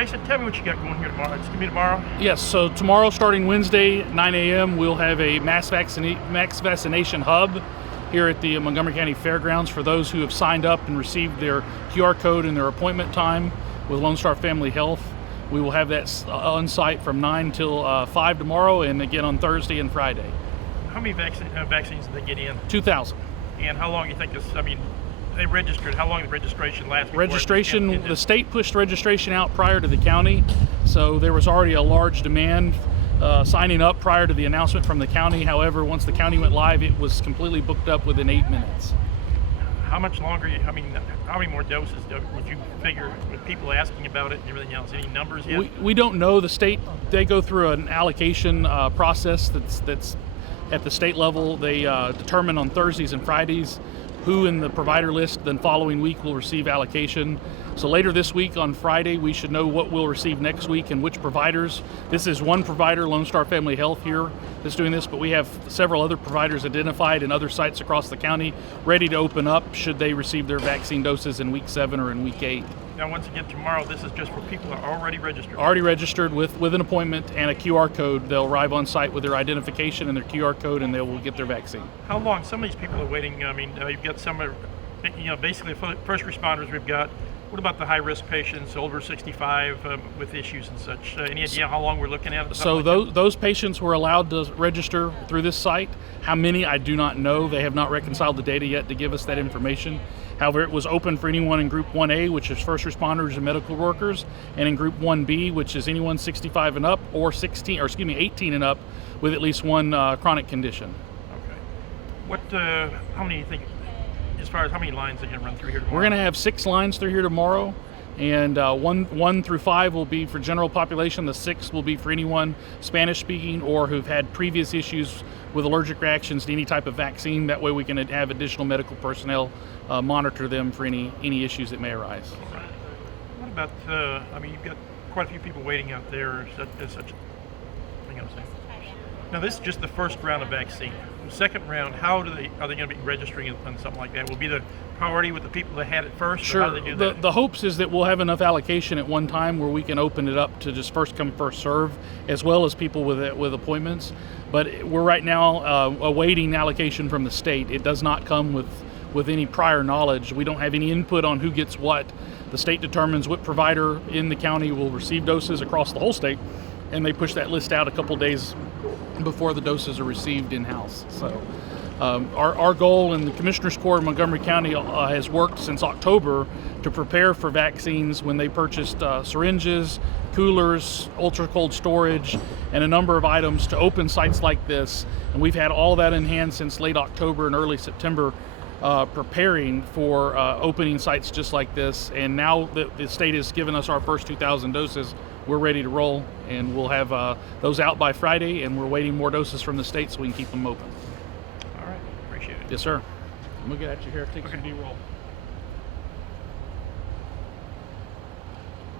Jason, tell me what you got going here tomorrow. It's going to be tomorrow? Yes, so tomorrow starting Wednesday, 9 a.m., we'll have a mass vaccination hub here at the Montgomery County Fairgrounds for those who have signed up and received their QR code and their appointment time with Lone Star Family Health. We will have that on site from 9 till 5 tomorrow, and again on Thursday and Friday. How many vaccines did they get in? 2,000. And how long do you think this, they registered, how long did registration last? Registration, the state pushed registration out prior to the county, so there was already a large demand signing up prior to the announcement from the county. However, once the county went live, it was completely booked up within 8 minutes. How much longer, how many more doses would you figure with people asking about it and everything else? Any numbers yet? We don't know. The state, they go through an allocation process that's at the state level. They determine on Thursdays and Fridays who in the provider list then following week will receive allocation. So later this week on Friday, we should know what we'll receive next week and which providers. This is one provider, Lone Star Family Health here, that's doing this, but we have several other providers identified in other sites across the county ready to open up should they receive their vaccine doses in week 7 or in week 8. Now, once again, tomorrow, this is just for people that are already registered? Already registered with an appointment and a QR code. They'll arrive on site with their identification and their QR code, and they will get their vaccine. How long? Some of these people are waiting. You've got some, basically first responders we've got. What about the high-risk patients, over 65, with issues and such? Any idea how long we're looking at? So those patients were allowed to register through this site. How many, I do not know. They have not reconciled the data yet to give us that information. However, it was open for anyone in Group 1A, which is first responders and medical workers, and in Group 1B, which is anyone 65 and up, or 18 and up with at least one chronic condition. Okay. How many you think? As far as how many lines are going to run through here tomorrow? We're going to have 6 lines through here tomorrow, and 1 through 5 will be for general population. The 6 will be for anyone Spanish speaking or who've had previous issues with allergic reactions to any type of vaccine. That way we can have additional medical personnel monitor them for any issues that may arise. What about, you've got quite a few people waiting out there. Is such a thing I'm saying? Now, this is just the first round of vaccine. The second round, are they going to be registering on something like that? Will be the priority with the people that had it first? Sure. Or how do they do that? The hopes is that we'll have enough allocation at one time where we can open it up to just first come, first serve, as well as people with appointments. But we're right now awaiting allocation from the state. It does not come with any prior knowledge. We don't have any input on who gets what. The state determines what provider in the county will receive doses across the whole state, and they push that list out a couple days before the doses are received in-house. So our goal in the Commissioner's Court of Montgomery County has worked since October to prepare for vaccines when they purchased syringes, coolers, ultra-cold storage, and a number of items to open sites like this. And we've had all that in hand since late October and early September, preparing for opening sites just like this. And now that the state has given us our first 2,000 doses, we're ready to roll, and we'll have those out by Friday, and we're waiting more doses from the state so we can keep them open. All right, appreciate it. Yes, sir. I'm gonna get at you here. Take some B-roll.